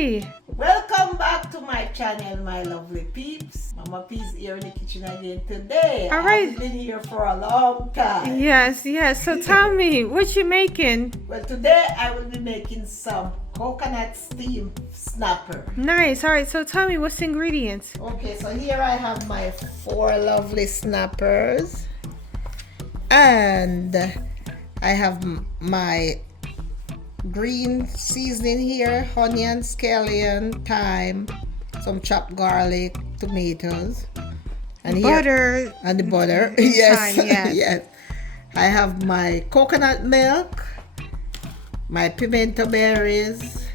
Hi. Welcome back to my channel, my lovely peeps. Mama P's here in the kitchen again today. All I right. haven't been here for a long time. Yes. So tell me, what you making? Well, today I will be making some coconut steam snapper. Nice. All right. So tell me, what's the ingredients? Okay, so here I have my 4 lovely snappers. And I have my green seasoning here, onion, scallion, thyme, some chopped garlic, tomatoes, and Butter. here, and the butter. And Yes, thyme, yes. yes. I have my coconut milk, my pimento berries,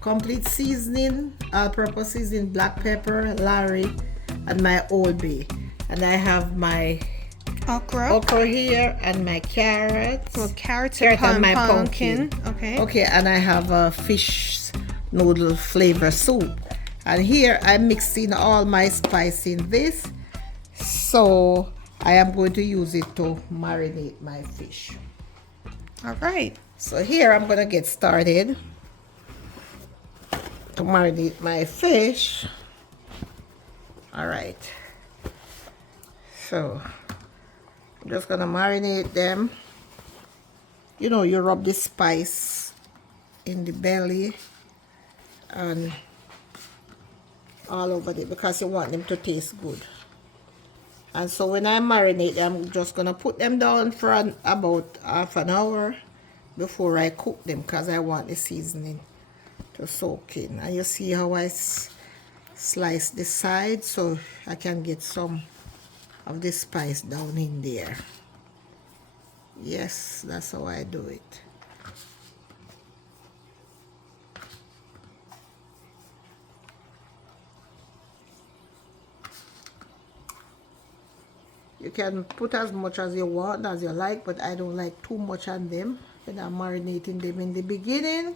complete seasoning, all-purpose seasoning, black pepper, Larry, and my Old Bay. And I have my okra here and my carrots. Well, carrots and my pumpkin. pumpkin. Okay, and I have a fish noodle flavor soup. And here I'm mixing all my spice in this. So I am going to use it to marinate my fish. All right. So here I'm going to get started to marinate my fish. All right. So I'm just gonna marinate them. You know, you rub the spice in the belly and all over it because you want them to taste good. And so when I marinate them, I'm just gonna put them down for about half an hour before I cook them because I want the seasoning to soak in. And you see how I slice the side so I can get some of the spice down in there. Yes, that's how I do it. You can put as much as you want, as you like, but I don't like too much on them when I'm marinating them in the beginning,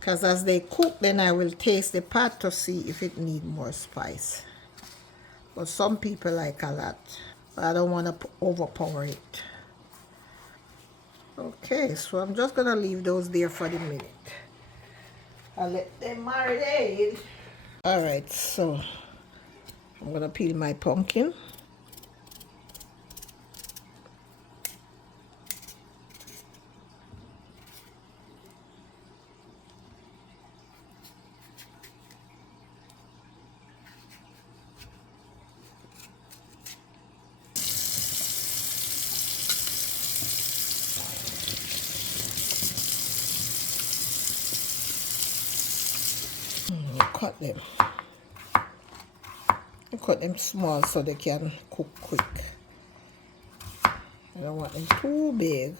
because as they cook, then I will taste the pot to see if it needs more spice. But some people like a lot, but I don't want to overpower it. Okay, so I'm just gonna leave those there for the minute. I'll let them marinate. All right, so I'm gonna peel my pumpkin. Cut them. You cut them small so they can cook quick. I don't want them too big.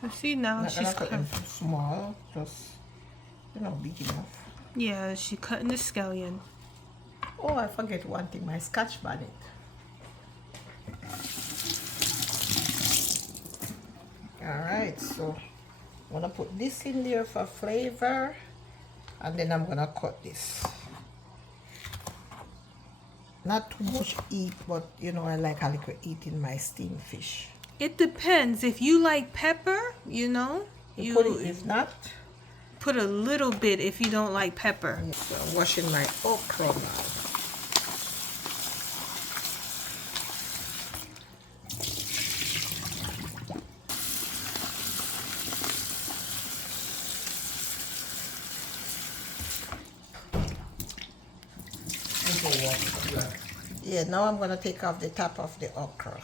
I see now I'm she's not gonna cut cutting. them small, just big enough. Yeah, she's cutting the scallion. Oh, I forget one thing, my Scotch bonnet. Alright, so I'm gonna put this in there for flavor, and then I'm gonna cut this. Not too much heat, but you know, I like a little heat in my steamed fish. It depends. If you like pepper, you know, You put it, if not, put a little bit if you don't like pepper. so I'm washing my okra now. Yeah, now I'm going to take off the top of the okra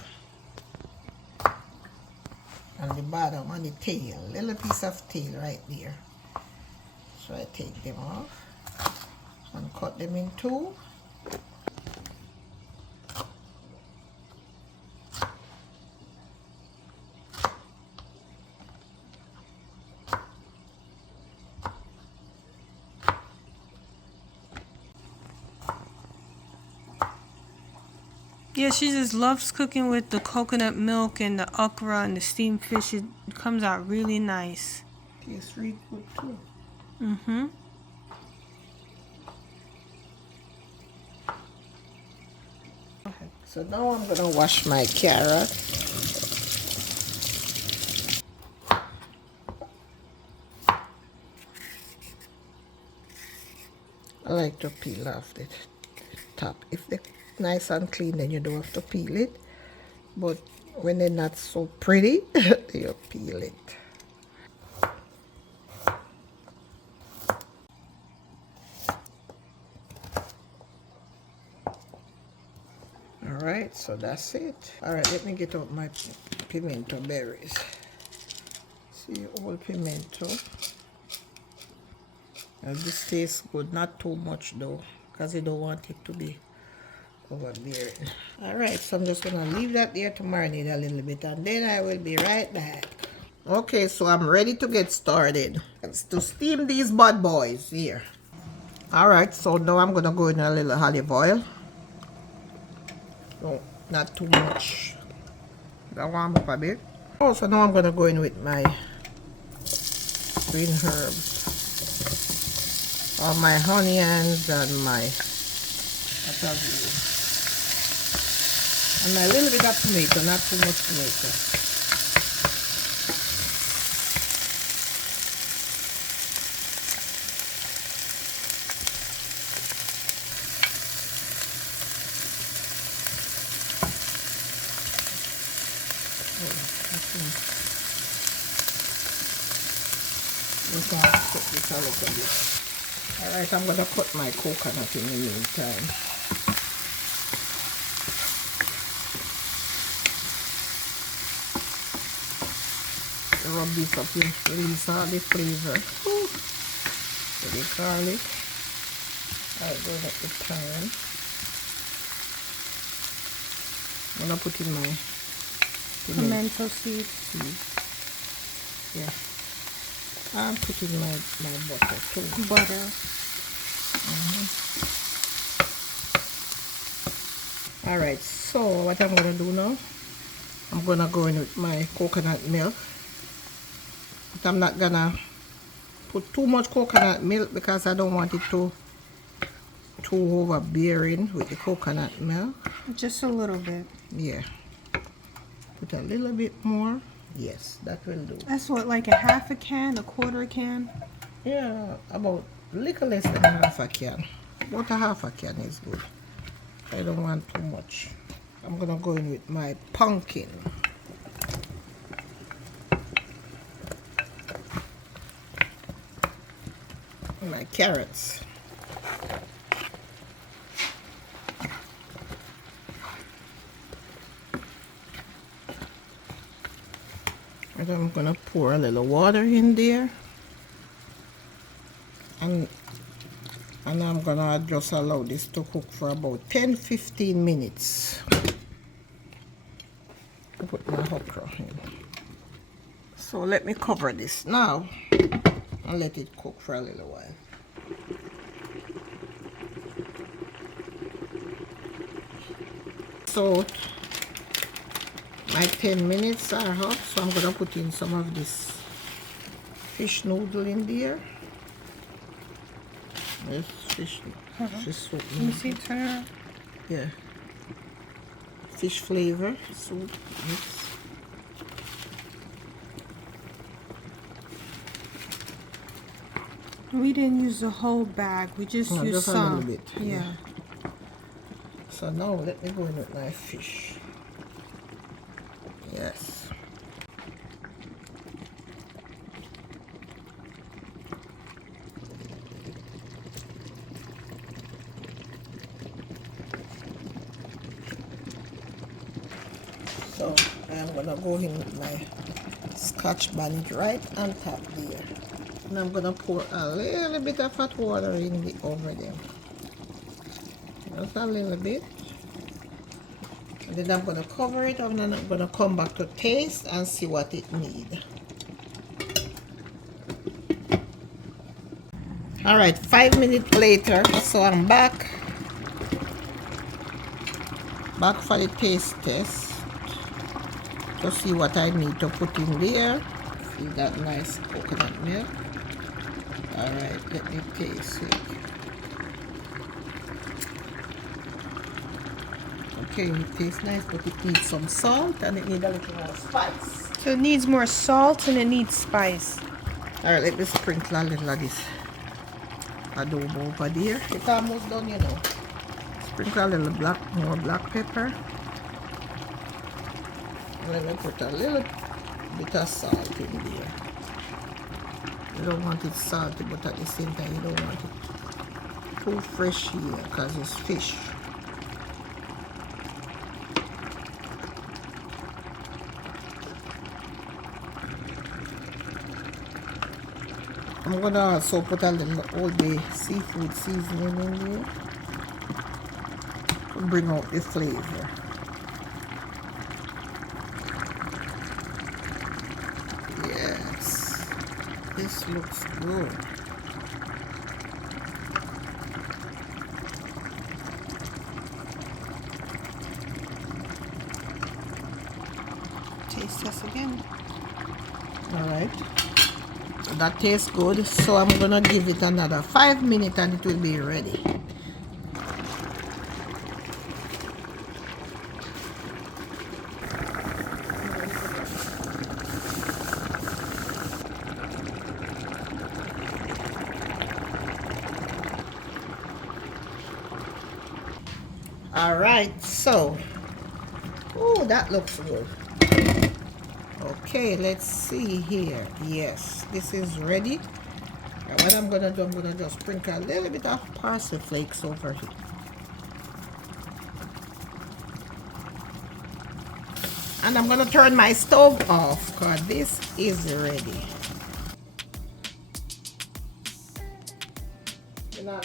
and the bottom and the tail, little piece of tail right there. So I take them off. and cut them in two. Yeah, she just loves cooking with the coconut milk and the okra and the steamed fish. It comes out really nice. Tastes really good too. Mm-hmm. So now I'm gonna wash my carrot. I like to peel off the top. If they're nice and clean, then you don't have to peel it. But when they're not so pretty, you peel it. Alright, so that's it. Alright, let me get out my pimento berries. See, all pimento. Now this tastes good, not too much though, because you don't want it to be overbearing. Alright, so I'm just gonna leave that there to marinate a little bit, and then I will be right back. Okay, so I'm ready to get started. It's to steam these bad boys here. Alright, so now I'm gonna go in a little olive oil. No, not too much. That warm up a bit. Oh, so now I'm gonna go in with my green herbs. All my onions and my and a little bit of tomato, not too much tomato. Alright, I'm gonna cut my coconut in the meantime. Rub this up here, release all the flavor. With the garlic. Alright, go with the thyme. I'm gonna put in my Pimento seeds. Yeah. I'm putting my butter too. Butter. Alright, so what I'm gonna do now, I'm gonna go in with my coconut milk. But I'm not gonna put too much coconut milk because I don't want it too overbearing with the coconut milk. Just a little bit. Yeah. Put a little bit more. Yes, that will do. That's what, like a half a can, a quarter a can? Yeah, about a little less than half a can. About a half a can is good. I don't want too much. I'm gonna go in with my pumpkin. My carrots. And I'm gonna pour a little water in there. And I'm gonna just allow this to cook for about 10-15 minutes. I put my okra in. So let me cover this now and let it cook for a little while. So my 10 minutes are up, so I'm gonna put in some of this fish noodle in there. Yes, fish soup. Let me see, turn it on. Yeah. Fish flavor soup mix. We didn't use the whole bag. We just used just some. a little bit. Yeah. So now let me go in with my fish. Yes. So I'm gonna go in with my scotch bonnet right on top there. And I'm gonna pour a little bit of hot water in the over there. Just a little bit. And then I'm going to cover it and then I'm going to come back to taste and see what it needs. Alright, 5 minutes later, so I'm back for the taste test to see what I need to put in there. See that nice coconut milk. Alright, let me taste it. Okay, it tastes nice, but it needs some salt and it needs a little more spice. So it needs more salt and it needs spice. Alright, let me sprinkle a little of this adobo over there. It's almost done, you know. Sprinkle a little more black pepper. And let me put a little bit of salt in there. You don't want it salty, but at the same time you don't want it too fresh here because it's fish. I'm gonna also put a little Old Bay seafood seasoning in there to bring out the flavor. Yes, this looks good. Taste test again. Alright. That tastes good, so I'm gonna give it another 5 minutes and it will be ready. Alright, so oh, that looks good. Okay, let's see here. Yes, this is ready. And what I'm gonna do, I'm gonna just sprinkle a little bit of parsley flakes over it. And I'm gonna turn my stove off because this is ready. You know,